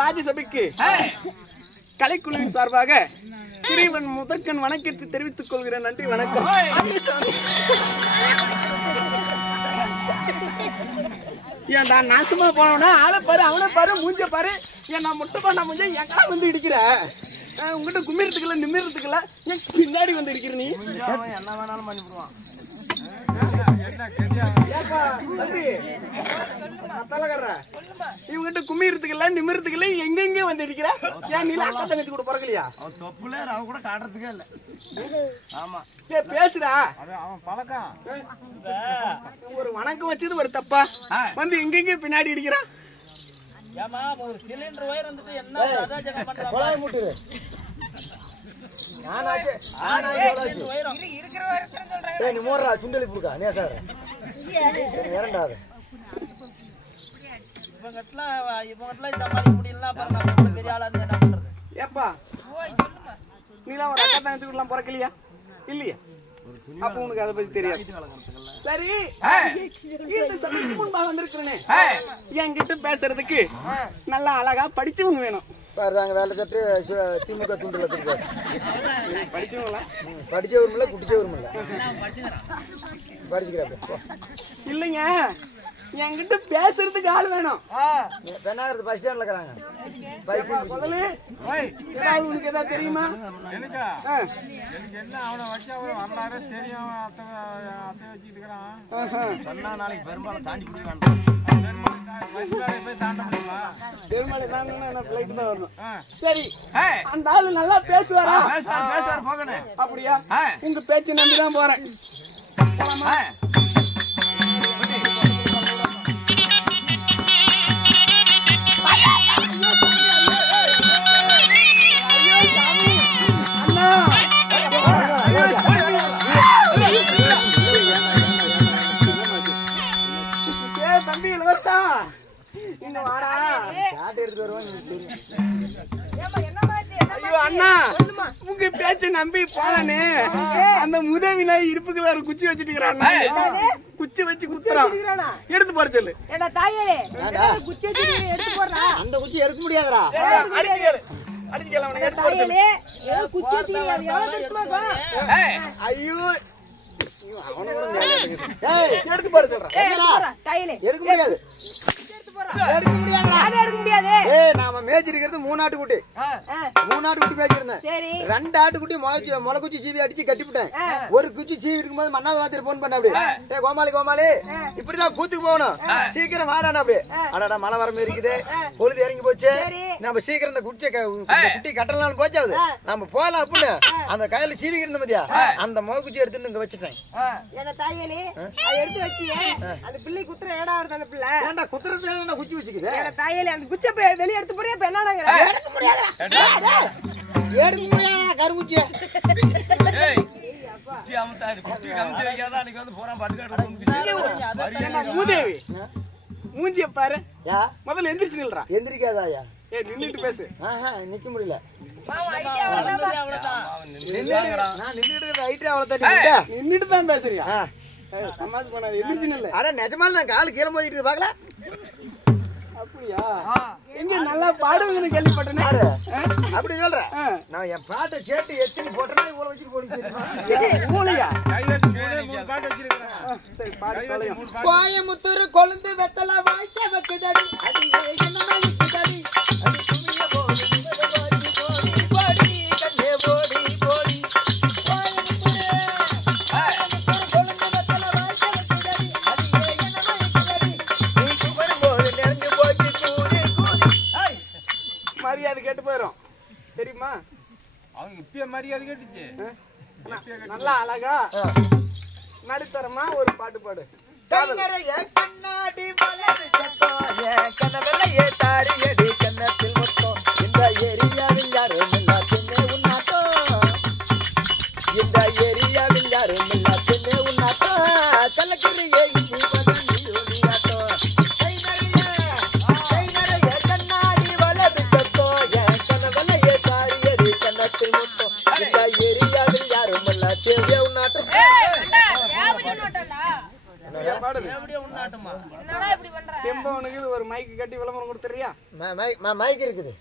ராஜ்யசபைக்கு கலைக்குழுவின் சார்பாக ஸ்ரீவன் முதற்கண் வணக்கத்தை தெரிவித்துக் கொள்கிறேன். நன்றி, வணக்கம். ஏன்டா நாசமா போனவனா ஆளை பாரு, அவனை பாரு, மூஞ்ச பாரு. ஏன் நான் முட்டை பண்ண மூஞ்ச எங்கடா வந்து இடிக்கிற? உங்ககிட்ட கும்மிறதுக்குல நிமிறதுக்குல பின்னாடி வந்து இடிக்கிற நீ. என்ன வேணாலும் பண்ணிவிடுவான். இவங்கிட்ட கும்மிறதுக்குல நிமிறதுக்குல எங்கெங்க வந்து வந்து அடிக்கிற? ஏன் நீ அக்கா தங்கச்சி கூட பிறக்கலையா? அவன் தொப்புல அவன் கூட காட்டுறதுக்கே இல்ல. ஆமா பேசுறா அவன் பழக்கம். ஒரு வணக்கம் வச்சது ஒரு தப்பா வந்து எங்கெங்க பின்னாடி அடிக்கிறான். ஏமா ஒரு சிலிண்டர் வயர் வந்துட்டு என்ன அதாஜன பண்ணலாம். கொலை மூட்டுது. நானாச்சே நானாச்சே வயர் இருக்கிற வயர் சொல்றேன். டேய் நீ மோறா சுண்டலி புடுடா நீ சார். ஏறண்டாத. இவங்கட்டலாம் சமாளிக்க முடியலனா அப்புறம் நம்ம பெரிய ஆளா இருந்தா என்ன பண்றது? ஏப்பா ஓய் சொல்லுமா. நீலாம் ஒரு அக்கா தங்கச்சி கூட பிறக்கலையா? இல்லையா? அப்ப உனக்கு அதை பத்தி தெரியாது. சரி இந்த சமயத்துக்கு முன்பாக வந்திருக்கிறேனே என்கிட்ட பேசுறதுக்கு நல்லா அழகா படிச்சவங்க வேணும். பாருங்க வேலை கட்டு திமுக துண்டுல இருக்காரு. படிச்சவங்களா? படிச்சவரும் இல்ல குடிச்சவரும் இல்ல. படிச்சுக்கிறாரு. இல்லைங்க என்கிட்ட பேசுறதுக்கு ஆள் வேணும். பெண்ணாகிறது பஸ் ஸ்டாண்ட்ல இருக்காங்க. பைக் முதல்ல ஏதாவது உனக்கு ஏதாவது தெரியுமா? எனக்கு என்ன அவனை வச்சு அவன் வரலாறு தெரியும். அத்தை வச்சுட்டு இருக்கிறான். சொன்னா நாளைக்கு பெரும்பாலும் தாண்டி பிடிக்கான். போய் தாண்ட முடியுமா? பெருமாளை தாண்டணும்னா பிளைட் தான் வரணும். சரி அந்த ஆளு நல்லா பேசுவாரா? பேசுவார் போகணும். அப்படியா? உங்க பேச்சு நம்பிதான் போறேன். தம்பி இளவரசா இங்க வாடா. எடுத்து வருவாங்க. ஐயோ அண்ணா உங்க பேச்ச நம்பி போனே அந்த முதவினா இடுப்புக்குள்ள ஒரு குச்சி வச்சிட்டு இருக்கிறான். குச்சி வச்சு குத்துறான். எடுத்து போட சொல்லு. ஏடா தாயே குச்சி வச்சு எடுத்து போறா. அந்த குச்சி எடுக்க முடியாதுடா. அடிச்சு கேளு அடிச்சு கேளு அவனை எடுத்து போட சொல்லு. தாயே ஏ குச்சி வச்சு எவ்வளவு கஷ்டமா இருக்கும். ஐயோ அவன கூட மேல இருக்குது. ஏய் எடுத்து போட சொல்றேன். ஏய் தாயே எடுக்க முடியாது. எடுக்க முடியாதுடா. அது எடுக்க முடியாது. ஏய் நாம மேய்ச்சி இருக்கிறது 3 ஆட்டுக்குட்டி. 3 ஆட்டுக்குட்டி மேய்ச்சிருந்தேன். சரி 2 ஆட்டுக்குட்டி முளக்குச்சி சீவி அடிச்சு கட்டிவிட்டேன். ஒரு குச்சி சீவி இருக்கும்போது மண்ணாத வாத்திர போன் பண்ண அப்படி. ஏய் கோமாளி கோமாளி இப்படிதான் கூத்துக்கு போகணும். சீக்கிரம் வாடானா அப்படி. அடடா மழை வர மாதிரி இருக்குது. பொழுது இறங்கி போச்சு. நம்ம சீக்கிரம் இந்த குட்டி கட்டலாம் போச்சாது. நம்ம போலாம் அப்படின்னு அந்த கையில சீவி இருந்த மதியா அந்த முளக்குச்சி எடுத்துட்டு இங்க வச்சுட்டேன். ஏடா தாயே அதை எடுத்து வச்சியே அந்த பிள்ளை குத்துற ஏடா வருது அந்த பிள்ளை. ஏண்டா குத்துறது குச்சி வச்சுக்குது. ஏடா தாயே அந்த குச்சை வெளிய எடுத்து போறியா இப்ப என்னங்கற? எடுக்க முடியாதுடா. எடுக்க முடியாதுடா கருகுச்சியே. ஏய் குட்டி அம்தாடி குட்டி கம்ஜி வைக்காத அன்னைக்கு வந்து போறான் பாட்டுக்காரங்க. என்ன மூதேவி மூஞ்சிய பாரு. யா முதல்ல எந்திரிச்சு நில்றா. எந்திரிக்காதாயா? ஏய் நின்னுட்டு பேசு. நிக்க முடியல. மாமா ஐடியா அவ்வளவுதான். நான் நின்னுட்டு ஹைட் அவ்வளவுதான். நின்னுட்டு தான் பேசுறியா? சமாஸ் பண்ணாத எந்திரிச்சு நில்ல. அட நிஜமால நான் கால் கீழ மோதிட்டு இருக்கு பாக்கல. அப்படியா? எங்க நல்லா பாடுவீங்கன்னு கேள்விப்பட்டனே. அப்படி சொல்ற. நான் என் பாட்டை கேட்டு எச்சினி போட்டறேன் இவ்வளவு வச்சிட்டு போடுறீங்க. மூளையா? கையில 3 பாட்டு வச்சிருக்கேன். சரி பாடு தொலையும். கோயமுத்தூர் கொழுந்து வெத்தல வாய்ச்ச வெக்குதடி. அடியே என்னமா நிக்குதடி. அடி துணிய போடு போடி போடி போடி கண்ணே போடி போடி. மரியாதை கேட்டு போயிரும். தெரியுமா? அவங்க இப்பயே மரியாதை கேட்டுச்சு. நல்லா அழகா நடுத்தரமா ஒரு பாட்டு பாடு. கண்ணறைய கண்ணாடி மலர் சத்தோய கனவலையே தாரியடி கண்ணத்தில் முத்தம். இந்த ஏரியாவில் யாரும் இல்ல பெண்ணே உன்னாத்தோ. இந்த ஏரியாவில் யாரும் இல்ல பெண்ணே உன்னாத்தோ. கலக்கிறியே இவன் நீயாத்தோ. கைநறைய கண்ணாடி மலர் சத்தோய கனவலையே தாரியடி கண்ணத்தில் முத்தம். இந்த ஏரியாவில் யாரும் இல்ல பெண்ணே உன்னாத்தோ. தெம்பவனுக்கு ஒரு மைக் கட்டி விளம்பரம் கொடுத்துறியா? மைக் இருக்குது.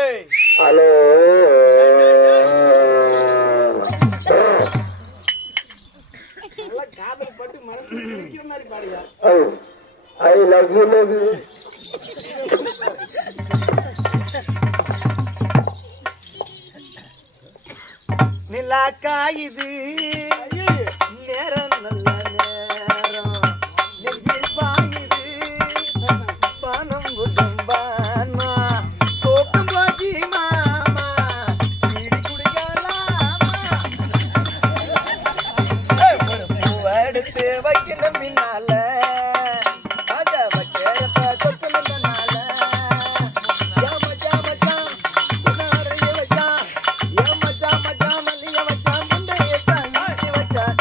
ஏய் ஹலோ நல்லா காதல் பட்டு மனசு குளிக்கிற மாதிரி பாடுயா. I love you love you. நிலா காயுது எடுத்து வைக்கணும் பின்னால அத வச்சேரப்ப கொத்தணும்னால மச்சான் மச்சான் உன்னாரைய வச்சான் ஏன் மச்சான் மச்சான் மல்லிய வச்சான் முண்டைய தாண்டி வச்சான்.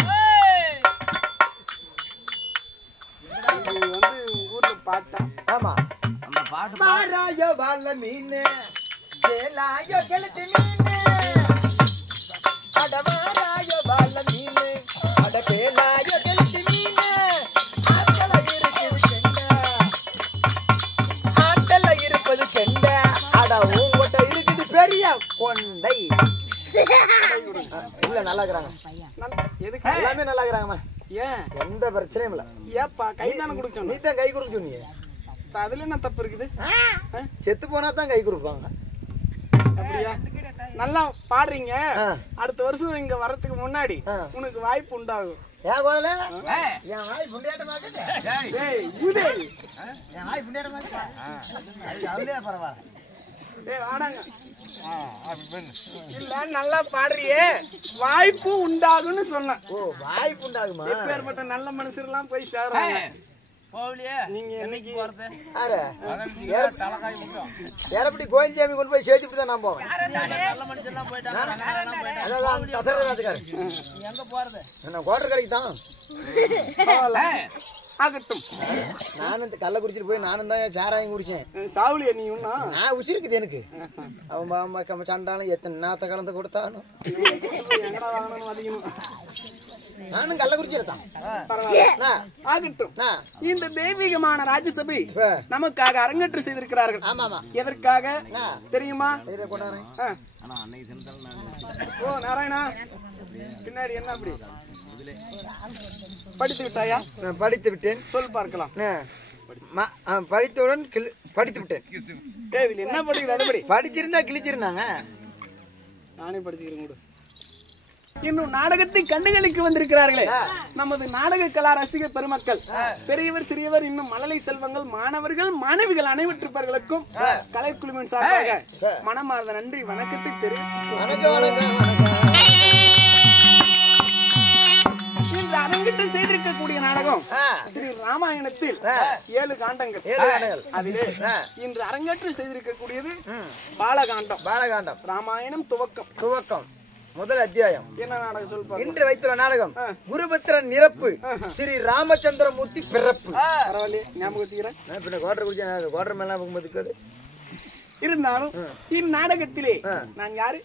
இது ஊர்ல பாட்டா? ஆமா அந்த பாட்டு மாராய வாழ மீன் சேலாய கெளுத்தி மீன் அட மாராய வாழ மீன் அட கேளாய கெளுத்தி மீன் ஆட்டல இருப்பது கெண்ட அட உங்ககிட்ட இருக்குது பெரிய கொண்டை. இல்ல நல்லா இருக்கிறாங்க, எதுக்கு? எல்லாமே நல்லா இருக்கிறாங்கம்மா, ஏன் எந்த பிரச்சனையும் இல்ல. ஏப்பா கை தானே குடிச்சோம்? நீ தான் கை கொடுக்க சொன்னீங்க, அதுல என்ன தப்பு இருக்குது? செத்து போனா தான் கை கொடுப்பாங்க. அப்படியா? நல்லா பாடுறீங்க. ஆ. அடுத்த வருஷம் இங்க வர்றதுக்கு முன்னாடி ஆ. உனக்கு வாய்ப்பு உண்டாகும். ஏன் கோல என் வாய் புண்டியாட்டமா இருக்குது, ஏய் யூதே, என் வாய் புண்டியாட்டமா இருக்குது, அதுலயே பரவாயில்ல. ஏய் வாடாங்க. இல்ல நல்லா பாடுறியே, வாய்ப்பு உண்டாகும்னு சொன்னேன். ஓ வாய்ப்பு உண்டாகுமா? எப்பேற்பட்ட நல்ல மனுஷர்லாம் போய் சேருவாங்க. நீங்க என்னைக்கு யாரு ஏறப்படி கோயில்சாமி கொண்டு போய் சேர்த்துட்டு தான் நான் போவேன். அதான் தசரதாத்துக்காரு நான் கோட்டர் கடைக்கு தான். ஆகட்டும். நானும் இந்த கள்ள குடிச்சிட்டு போய் நானும் தான் சாராயம் குடிச்சேன். சாவுலியா நீ ஒன்னா? நான் உசிருக்குது எனக்கு. அவன் சண்டாலும் எத்தனை நாத்த கலந்து கொடுத்தானும் எங்கடா வாங்கணும் அதிகமா? நானும் கள்ள குடிச்சிருத்தான். பரவாயில்ல. ஆகட்டும். இந்த தெய்வீகமான ராஜ்யசபை நமக்காக அரங்கேற்றம் செய்திருக்கிறார்கள். ஆமா ஆமா. எதற்காக தெரியுமா? ஓ நாராயணா, பின்னாடி என்ன அப்படி படித்து விட்டாயா? நான் படித்து விட்டேன். சொல் பார்க்கலாம். படித்தவுடன் படித்து விட்டேன். இதுல என்ன படிக்குது? அது படி. படிச்சிருந்தா கிழிச்சிருந்தாங்க. நானே படிச்சுக்கிறேன் கூட. இன்னும் நாடகத்தை கண்டுகளிக்க வந்திருக்கிறார்களே நமது நாடக கலா ரசிக பெருமக்கள், பெரியவர் சிறியவர், இன்னும் மழலை செல்வங்கள், மாணவர்கள் மாணவிகள் அனைவருக்கும் கலைக்குழுவின் சார்பாக மனமார்ந்த நன்றி வணக்கத்தை இன்று அரங்கிட்டு செய்திருக்கக்கூடிய நாடகம் ஸ்ரீ ராமாயணத்தில் 7 காண்டங்கள். அதிலே இன்று அரங்கேற்றம் செய்திருக்கக்கூடியது பாலகாண்டம். பாலகாண்டம் ராமாயணம் துவக்கம் முதல் அத்தியாயம். என்ன நாடகம் சொல்லுங்க. இன்று வைத்துள்ள நாடகம் குருபத்திரன் நிரப்பு, ஸ்ரீ ராமச்சந்திரமூர்த்தி பிறப்பு. பரவாயில்லையே, ஞாபகம் வச்சுக்கிறேன். பின்ன கோட்டர் குடிச்சேன், கோட்டர் மேல போகும்போது இருந்தாலும் இந்நாடகத்திலே நான் யாரு,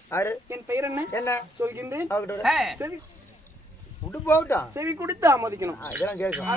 என் பெயர் என்ன என்ன சொல்கின்றேன். செவி விட்டு போகட்டும், செவி கொடுத்து ஆமோதிக்கணும். இதெல்லாம் கேட்கும்.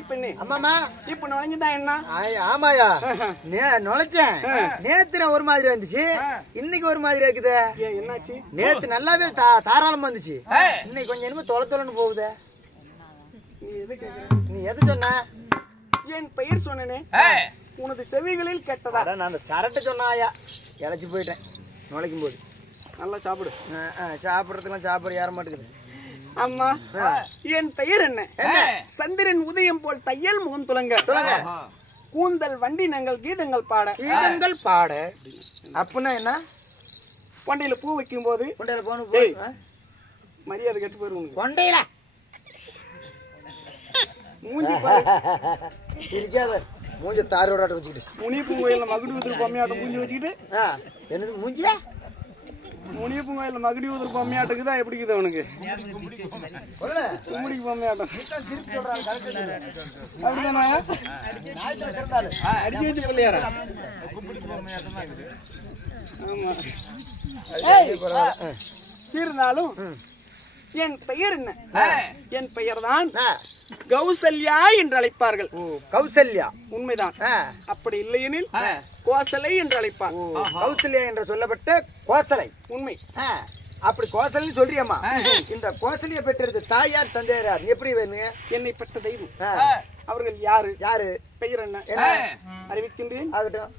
கன்னியாகுமரி பெண்ணு. ஆமாமா. இப்ப நுழைஞ்சுதான் என்ன? ஆமாயா, நுழைச்சேன். நேத்து ஒரு மாதிரி வந்துச்சு, இன்னைக்கு ஒரு மாதிரி இருக்குது. என்னாச்சு? நேத்து நல்லாவே தாராளமா வந்துச்சு, இன்னைக்கு கொஞ்சம் என்னமோ தொலை தொலைன்னு போகுது. நீ எது சொன்ன? என் பெயர் சொன்னேனே, உனது செவிகளில் கேட்டதா? நான் அந்த சரட்டை சொன்னாயா, இழைச்சி போயிட்டேன் நுழைக்கும் போது. நல்லா சாப்பிடு. சாப்பிடறதுக்கெல்லாம் சாப்பிட ஏற மாட்டேங்குது. அம்மா, என் பெயர் என்ன? சந்திரன் உதயம் போல் தையல் முகம் துலங்க கூந்தல் வண்டி நாங்கள் கீதங்கள் பாட. அப்படின்னா என்ன? கொண்டையில பூ வைக்கும் போது கொண்டையில போன மரியாதை கெட்டு போயிரு. கொண்டையில மூஞ்சி பாரு. இருக்காத மூஞ்ச தாரோட வச்சுக்கிட்டு முனியப்பு கோயில மகுடி ஊதுற பொம்மையாட்டம் மூஞ்சி வச்சுக்கிட்டு. என்னது மூஞ்சியா? முனியப்பு கோயில மகுடி ஊதுற பொம்மையாட்டுக்குதான் எப்படி இருக்குது அவனுக்கு? கும்பிடிக்கு பொம்மையாட்டம் அப்படிதானே? அடிச்சு வச்சு பிள்ளையாரா? ஆமா. இருந்தாலும் என் பெயர் என்ன? என் பெயர் தான் கௌசல்யா என்று அழைப்பார்கள். கௌசல்யா? உண்மைதான். அப்படி இல்லையெனில் கோசலை என்று அழைப்பார். கௌசல்யா என்று சொல்லப்பட்ட கோசலை உண்மை. அப்படி கோசல்னு சொல்றியம்மா. இந்த கோசலியை பெற்றது தாயார் தந்தையார் யார்? எப்படி வேணுங்க? என்னை பெற்ற தெய்வம். அவர்கள் யாரு? யாரு? பெயர் என்ன? அறிவிக்கின்றேன். ஆகட்டும்.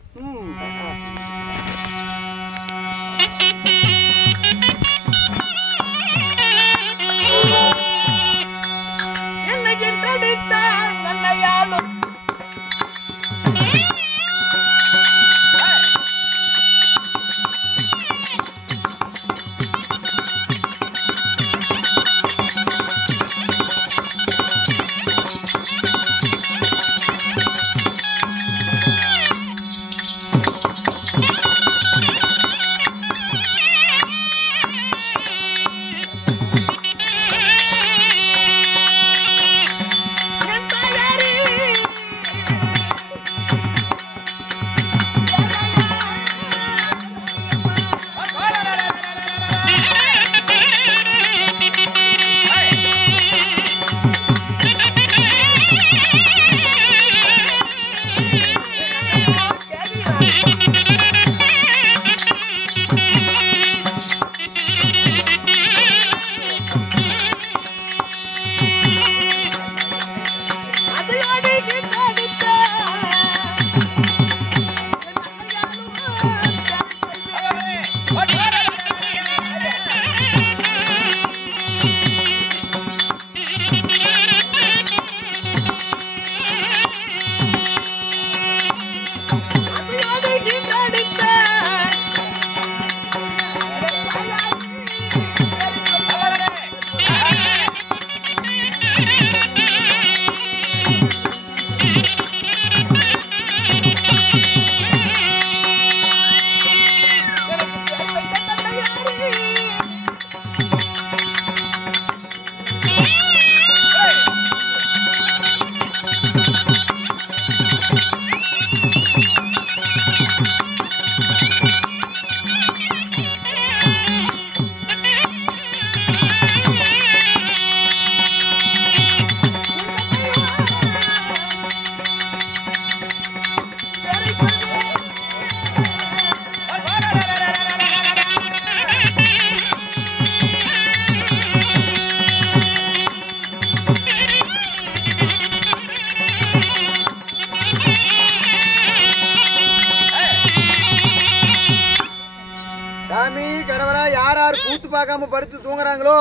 பார்க்காம படுத்து தூங்குறாங்களோ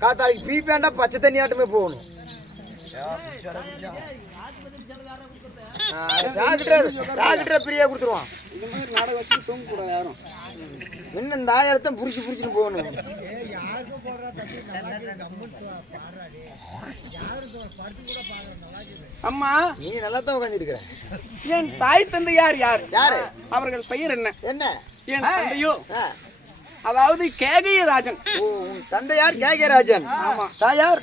காத்தாக்கு பீப்பேண்டா பச்சை தண்ணி ஆட்டமே போகணும். டாக்டர் பிரியா கொடுத்துருவான். இன்னும் இந்த ஆயிரத்தான் புரிச்சுன்னு போகணும். அம்மா நீ நல்லா தான் உட்காந்துருக்க. என் தாய் தந்தை யார்? யாரு அவர்கள் பெயர் என்ன? என்ன? என் தந்தையோ அதாவது கேகயராஜன். தந்தையார் கேகயராஜன். ஆமா. தாயார்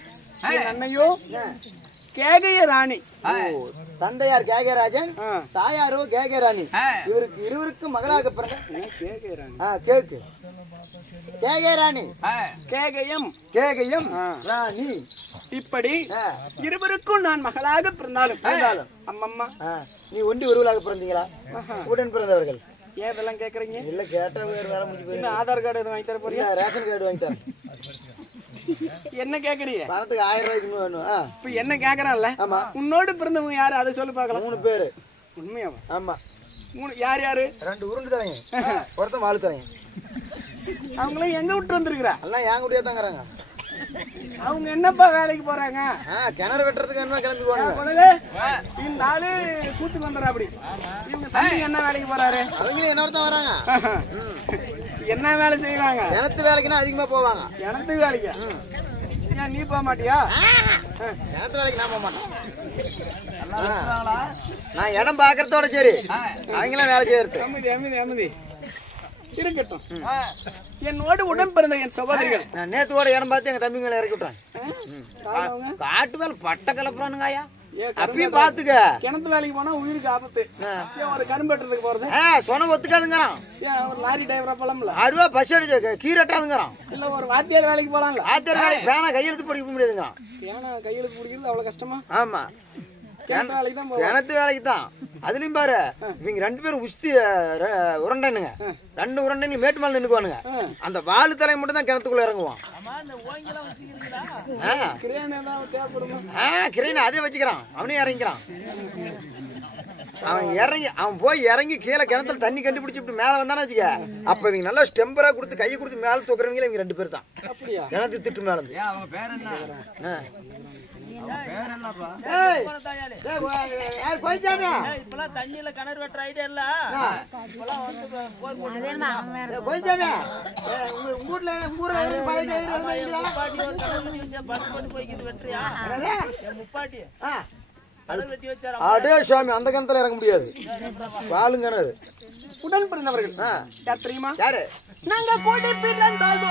அண்ணையோ கேகய ராணி. தந்தையார் கேகராஜன், தாயாரோ கேகராணி. இவருக்கு இருவருக்கும் மகளாக பிறந்த கேகய ராணி. கேக்கு கேகராணி, கேகயம் ராணி. இப்படி இருவருக்கும் நான் மகளாக பிறந்தாலும் அம்மம்மா நீ ஒண்டி ஒருவலாக பிறந்தீங்களா? உடன் பிறந்தவர்கள். ஏன் இதெல்லாம் கேக்குறீங்க? இல்ல கேட்டா வேற வேலை முடிஞ்சு போயிடும். ஆதார் கார்டு எதுவும் வாங்கி தர போறீங்க? ரேஷன் கார்டு வாங்கி தரேன். என்ன கேக்குறீங்க? பணத்துக்கு 1000 ரூபாய்க்கு வேணும். இப்ப என்ன கேக்குறான்ல? ஆமா. உன்னோடு பிறந்தவங்க யாரு அதை சொல்லு பாக்கலாம். 3 பேரு. உண்மையாவா? ஆமா. யார் யாரு? 2 உருண்டு தரேங்க, ஒருத்தன் வாழு தரேங்க. அவங்களாம் எங்க விட்டு வந்திருக்கிறா? எல்லாம் என் கூடயே தாங்கிறாங்க. அவங்க என்னப்பா வேலைக்கு போறாங்க? கிணறு வெட்டுறதுக்கு என்ன கிளம்பி போறாங்க. இந்த ஆளு கூத்துக்கு வந்துடுறா அப்படி. இவங்க தம்பி என்ன வேலைக்கு போறாரு? அவங்களும் என்னோட வராங்க. என்ன வேலை செய்வாங்க? கிணத்து வேலைக்குன்னா அதிகமா போவாங்க. கிணத்து வேலைக்கு ஏன் நீ போக மாட்டியா? கிணத்து வேலைக்கு நான் போக மாட்டேன். நான் இடம் பாக்குறதோட சரி, அவங்களாம் வேலை செய்யறது. அமைதி இருக்கட்டும். என்னோடு உடன் பிறந்த என் சகோதரிகள் நான் நேத்தோட இடம் பார்த்து எங்க தம்பிங்களை இறக்கி விட்டேன். காட்டு வேலை பட்ட கலப்புறானுங்க ஐயா. அப்பயும் பாத்துக்க, கிணத்து வேலைக்கு போனா உயிருக்கு ஆபத்து. ஒரு கரும்பெட்டுறதுக்கு போறது சொன்ன ஒத்துக்காதுங்கிறான். ஒரு லாரி டிரைவரா போலாம்ல? 6 ரூபா பஸ் அடிச்சு கீரட்டாதுங்கிறான். இல்ல ஒரு வாத்தியார் வேலைக்கு போலாம்ல? வாத்தியார் வேலைக்கு பேனா கையெழுத்து படிக்க முடியாதுங்கிறான். பேனா கையெழுத்து பிடிக்கிறது அவ்வளவு கஷ்டமா? ஆமா, கிணத்து வேலைக்கு தான். கிணத்து வேலைக்கு தான். அதுலயும் பாரு, இவங்க 2 பேரும் உஸ்தி உரண்டனுங்க. 2 உரண்டனி மேட்டு மேல நின்னுக்குவானுங்க. அந்த வாலு தலை மட்டும் தான் கிணத்துக்குள்ள இறங்குவான். கிரேன் அதே வச்சுக்கிறான். அவனே இறங்கிக்கிறான். அவன் போய் இறங்கி கீழே கிணத்துல தண்ணி கண்டுபிடிச்சு இப்படி மேல வந்தானு வச்சுக்க, அப்ப இவங்க நல்லா ஸ்டெம்பரா கொடுத்து கையை கொடுத்து மேல தூக்குறவங்களே இவங்க 2 பேர் தான். கிணத்து திட்டு மேல இருந்து. தண்ணியில கிணறு வெட்டுற ஐடியா இல்ல. அடே சுவாமி, அந்த கிணத்துல இறங்க முடியாது. வாழுங்கிணறு. உடன் பிறந்தவர்கள் யார் தெரியுமா? யாரு? நாங்க கூடி பிறந்தால்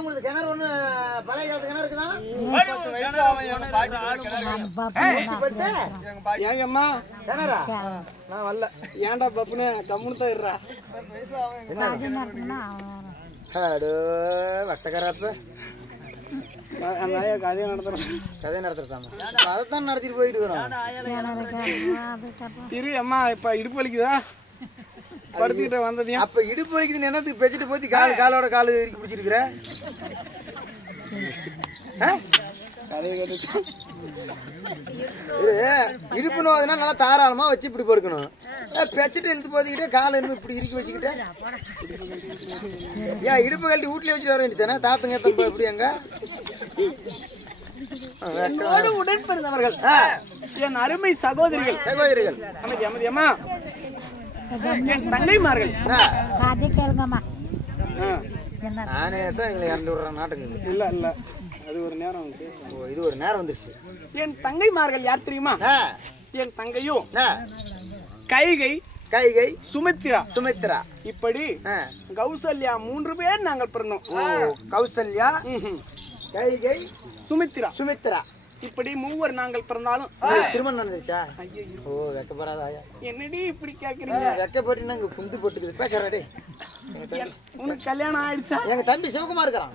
உங்களுக்கு கிணறு ஒண்ணு பழைய காலத்து கிணறு இருக்குதா? ஏங்கம்மா கிணறா? நான் வரல. ஏன்டா பப்புனே கம்முன்னு தான் இருறா. அடோ வட்டக்காரப்ப அந்த ஐயா கதையை நடத்துறோம். கதையை நடத்துறதாமா? அதைத்தான் நடத்திட்டு போயிட்டு இருக்கிறோம். திரு அம்மா இப்ப இடுப்பு வலிக்குதா? படுத்துக்கிட்ட வந்ததையும் அப்ப இடுப்பு வலிக்குதுன்னு என்னத்துக்கு பெச்சிட்டு போத்தி காலோட காலு இறுக்கி பிடிச்சிருக்கிற? கதையை கேட்டு இடுப்பு நோதுனா நல்லா தாராளமா வச்சு இப்படி படுக்கணும். பெச்சிட்டு இழுத்து போத்திக்கிட்டே காலை இன்னும் இப்படி இறுக்கி வச்சுக்கிட்டே ஏன் இடுப்பு கழட்டி வீட்லயே வச்சுட்டு வர வேண்டியதானே? தாத்தங்க தப்ப எப்படி அங்க என்னோடு உடன்பிறந்தவர்கள் என் அருமை சகோதரிகள் சகோதரிகள் அமைதி அமைதியம்மா என் தங்கைமார்கள் நானே தான் எங்களை இறந்து விடுற நாட்டுக்கு. இல்ல இல்ல அது ஒரு நேரம் பேசுவோம். ஓ, இது ஒரு நேரம் வந்துருச்சு. என் தங்கைமார்கள் யார் தெரியுமா? என் தங்கையும் கைகை கைகை சுமித்ரா சுமித்ரா இப்படி கௌசல்யா 3 பேர் நாங்கள் பிறந்தோம். கௌசல்யா கைகை சுமித்ரா சுமித்ரா இப்படி 3 நாங்கள் பிறந்தாலும் திருமணம் நடந்துருச்சா? ஐயோ ஓ வெக்கப்படாத ஆயா. என்னடி இப்படி கேக்குறீங்க? வெக்கப்பட்டுனா இங்க குந்து போட்டுக்குது. பேசுறடே. உனக்கு கல்யாணம் ஆயிடுச்சா? எங்க தம்பி சிவகுமார் இருக்கான்.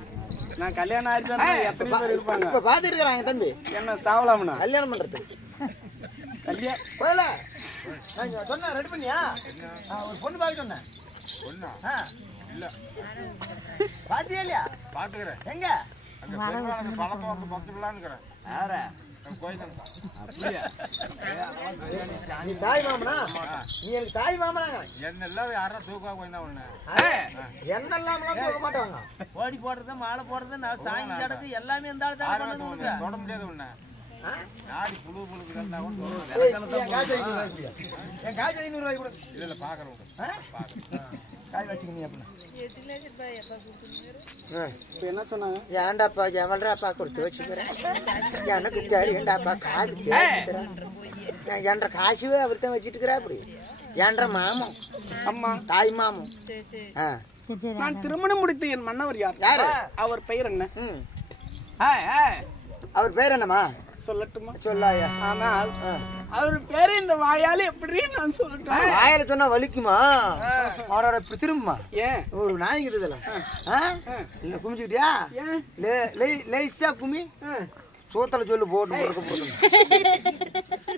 நான் கல்யாணம் ஆயிடுச்சா எத்தனை பேர் இருப்பாங்க? இப்ப பாத்துட்டு இருக்கான் எங்க தம்பி. என்ன சாவலாம்னா கல்யாணம் பண்றது கல்யாணம் போல நான் சொன்ன ரெடி பண்ணியா? ஒரு பொண்ணு பாக்க சொன்னேன். பொண்ணா? இல்ல பாத்தியா இல்லையா? பாத்துக்கிறேன். எங்க அந்த பெருமாளுக்கு பழத்தை வந்து பத்து பிள்ளான்னுக்கிறேன். யார கோயில் நீ தாய் மாமனா? நீ எனக்கு தாய் மாமனாங்க. என்ன எல்லாம் யாரா தூக்கா போயினா ஒண்ணு என்னெல்லாம் தூக்க மாட்டாங்க. ஓடி போடுறது மாலை போடுறது நான் சாங்கி நடக்கு எல்லாமே இந்த ஆள் தான் பண்ணுவாங்க. தொட முடியாது ஒண்ணு. நாடி புழு புழுக்கு இருந்தா கூட என் காசு 500 ரூபாய் கூட இல்ல பாக்குறவங்க காய் வச்சுக்கீங்க அப்படின்னா இப்ப என்ன சொன்னாங்க? ஏண்டாப்பா எவல்றாப்பா கொடுத்து வச்சுக்கிறேன். எனக்கு தெரியும்டாப்பா காசு கேட்கிறேன். என்ற காசுவே அவர்தான் வச்சுட்டு இருக்கிறா. அப்படி என்ற மாமம் அம்மா தாய் மாமம். நான் திருமணம் முடித்த என் மன்னவர் யார்? யாரு? அவர் பெயர் என்ன? அவர் பேர் என்னம்மா? சொல்லட்டுமா? சொல்லாயா. ஆனால் அவர் பேரு இந்த வாயால எப்படி நான் சொல்லட்டும்? வாயில சொன்னா வலிக்குமா? அவரோட திரும்புமா? ஏன் ஒரு நாய்க்கு இருக்குதுல்ல, இல்ல குமிச்சுக்கிட்டியா? ஏன் லேசா குமி சோத்தல சொல்லு போட்டு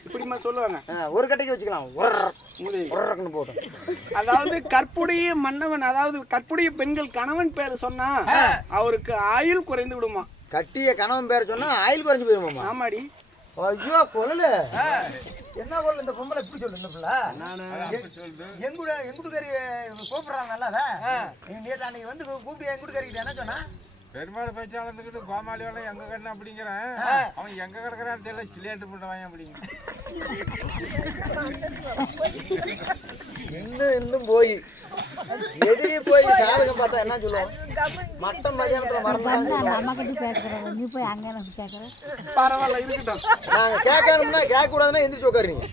இப்படிமா சொல்லுவாங்க. ஒரு கட்டைக்கு வச்சுக்கலாம். உரக்குன்னு போட்டு. அதாவது கற்புடைய மன்னவன், அதாவது கற்புடைய பெண்கள் கணவன் பேரை சொன்னா அவருக்கு ஆயுள் குறைந்து விடுமா. கட்டிய கணவன் பேரை சொன்னா ஆயில் குறைஞ்சு போயிருமாமா? ஆமாடி. ஐயோ கொல்லு என்ன கொல்லு இந்த பொம்பளை எப்படி சொல்லு? இந்த பிள்ளை எங்குடுக்காரி கூப்பிடுறாங்க நல்லாவே. நேற்று அன்னைக்கு வந்து கூப்பிட்டு எங்குடுக்காரிக்கிட்ட என்ன சொன்னா? பெருமாள் பேச்சாளர்ந்துக்கிட்டு கோமாளி வேலை எங்க கண்ணு அப்படிங்கிறேன். அவன் எங்க கிடக்குறான்னு தெரியல. சிலேட்டு போட்டவன் அப்படிங்க. இன்னும் போய் எதிரி போய் சாதகம் பார்த்தா என்ன சொல்லுவோம்? மட்டன் மதியானத்துல பரவாயில்ல இருக்கட்டும். நாங்க கேட்கணும்னா கேட்க கூடாதுன்னா எந்திரிச்சு உட்காருங்க.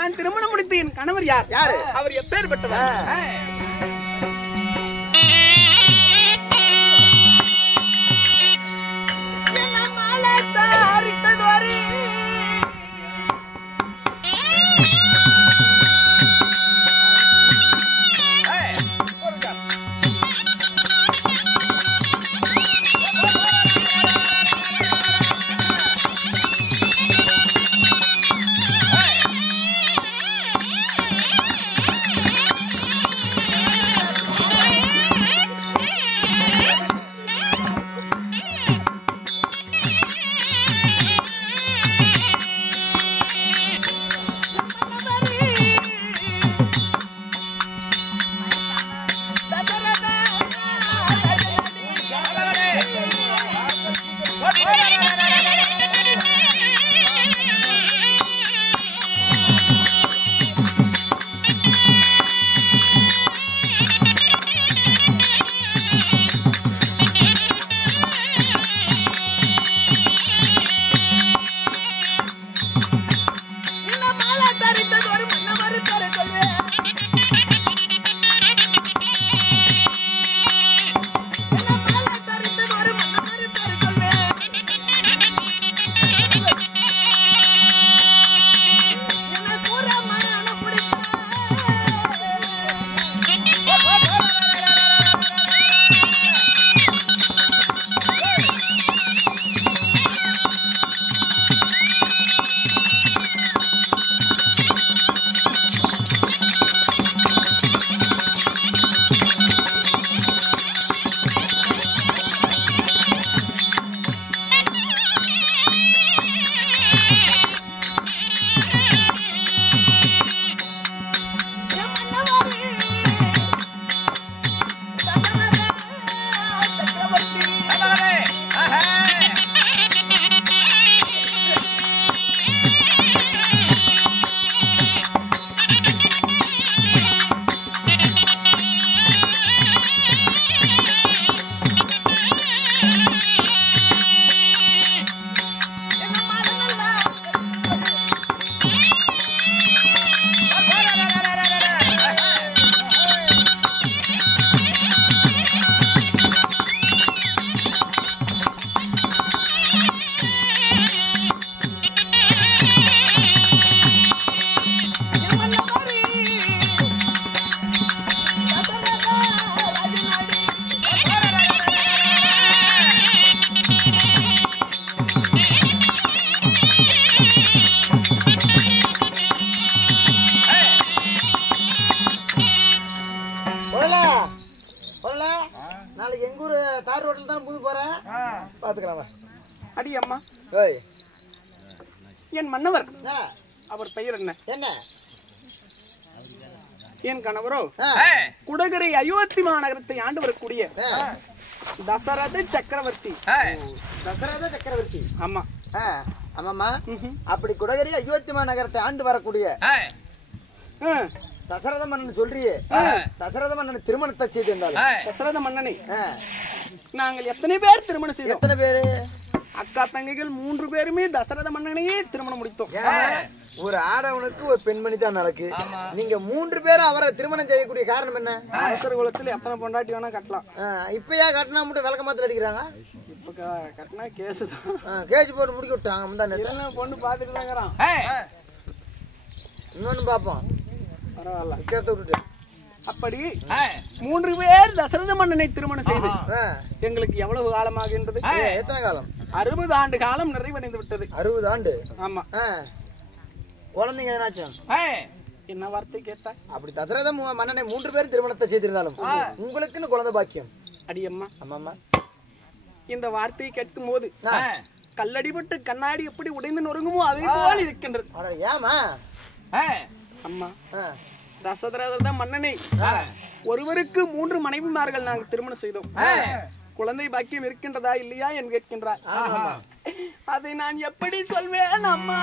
நான் திருமணம் முடித்த என் கணவர் யார்? யாரு? அவர் எப்பேர் பெற்றவர்? ரோட்ல தான் புது போறேன் பாத்துக்கலாமா அடி அம்மா ஏய் என் மன்னவர் ஆ, அவர் பெயர் என்ன? என்ன என் கணவரோ ஆ, குடகரை அயோத்தி மாநகரத்தை ஆண்டு வரக்கூடிய ஆ. தசரத சக்கரவர்த்தி. தசரத சக்கரவர்த்தி. ஆமா. ஆ, ஆமாம்மா. அப்படி குடகரி அயோத்தி நகரத்தை ஆண்டு வரக்கூடிய தசரத மன்னன் சொல்றியே, தசரத மன்னன் திருமணத்தை செய்திருந்தாலும் தசரத மன்னனை நாங்கள் எத்தனை பேர் திருமணம் செய்தோம்? எத்தனை பேரு? அக்கா தங்கைகள் 3 பேருமே தசரத மன்னனையே திருமணம் முடித்தோம். ஒரு ஆடவனுக்கு ஒரு பெண்மணி தான் நடக்கு. நீங்க 3 பேரும் அவரை திருமணம் செய்யக்கூடிய காரணம் என்ன? அரசர் குலத்துல எத்தனை பொண்டாட்டி வேணா கட்டலாம். இப்பயா கட்டினா மட்டும் விளக்க மாத்திர அடிக்கிறாங்க. இப்ப கட்டினா கேஸ் தான். கேஸ் போட்டு முடிக்க விட்டாங்க. முந்தா பொண்ணு பாத்துட்டு தாங்கிறான். இன்னொன்னு பாப்போம். பரவாயில்ல கேட்ட விட்டுட்டு. அப்படி 3 பேர் தசரத மன்னனை திருமணம் செய்து எங்களுக்கு எவ்வளவு காலமாகின்றது? எத்தனை காலம்? 60 ஆண்டு காலம் நிறைவடைந்து விட்டது. 60 ஆண்டு. ஆமா. குழந்தைங்க எதனாச்சும்? என்ன வார்த்தை கேட்டா? அப்படி தசரத மன்னனை 3 பேர் திருமணத்தை செய்திருந்தாலும் உங்களுக்குன்னு குழந்தை பாக்கியம். அடியம்மா. ஆமாம்மா. இந்த வார்த்தையை கேட்கும் போது கல்லடிபட்டு கண்ணாடி எப்படி உடைந்து நொறுங்குமோ அதே போல இருக்கின்றது. ஏமா? அம்மா, தசரத மன்னனை ஒருவருக்கு 3 மனைவிமார்கள் நாங்கள் திருமணம் செய்தோம். குழந்தை பாக்கியம் இருக்கின்றதா இல்லையா என்று கேட்கின்றார். அதை நான் எப்படி சொல்வேன் அம்மா?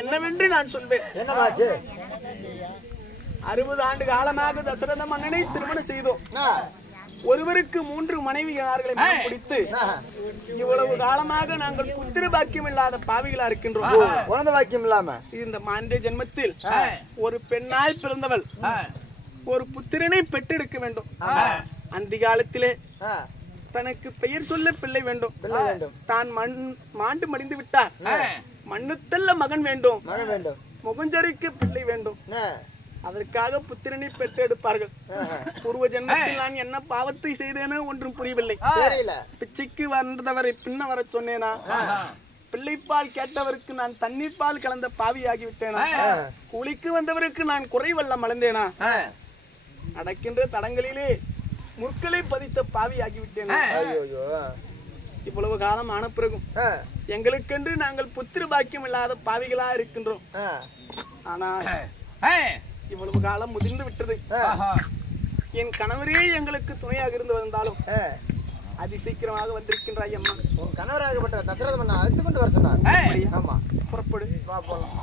என்னவென்று நான் சொல்வேன். என்னவாச்சு? 60 ஆண்டு காலமாக தசரத மன்னனை திருமணம் செய்தோம். ஒருவருக்கு 3 மனைவியார்களை மனம் பிடித்து இவ்வளவு காலமாக நாங்கள் புத்திர பாக்கியம் இல்லாத பாவிகளா இருக்கின்றோம். குழந்தை பாக்கியம் இல்லாம இந்த மாண்ட ஜென்மத்தில் ஒரு பெண்ணாய் பிறந்தவள் ஒரு புத்திரனை பெற்றெடுக்க வேண்டும். அந்த காலத்திலே தனக்கு பெயர் சொல்ல பிள்ளை வேண்டும். பிள்ளை வேண்டும். தான் மாண்டு மடிந்து விட்டார். மண்ணுத்தல்ல மகன் வேண்டும். மகன் வேண்டும். முகஞ்சரிக்கு பிள்ளை வேண்டும். அதற்காக புத்திரனை பெற்றெடுப்பார்கள். பூர்வ ஜென்மத்தில் நான் என்ன பாவத்தை செய்தேனோ ஒன்றும் புரியவில்லை. பிச்சைக்கு வந்தவரை பின்ன வர சொன்னேனா? பிள்ளைப்பால் கேட்டவருக்கு நான் தண்ணீர் பால் கலந்த பாவியாகி விட்டேனா? கூலிக்கு வந்தவருக்கு நான் குறைவல்லம் அளந்தேனா? நடக்கின்ற தடங்களிலே முற்களை பதித்த பாவியாகி விட்டேனா? இவ்வளவு காலம் ஆன பிறகும் எங்களுக்கென்று நாங்கள் புத்திர பாக்கியம் இல்லாத பாவிகளா இருக்கின்றோம். ஆனால் இவ்வளவு காலம் முதிர்ந்து விட்டது. என் கணவரே எங்களுக்கு துணையாக இருந்து வந்தாலும் அதி சீக்கிரமாக வந்திருக்கின்றாய் அம்மா. உன் கணவராகப்பட்ட தசரத மன்னன் அழைத்து கொண்டு வர சொன்னார். ஆமா, புறப்படு. வா போலாம்.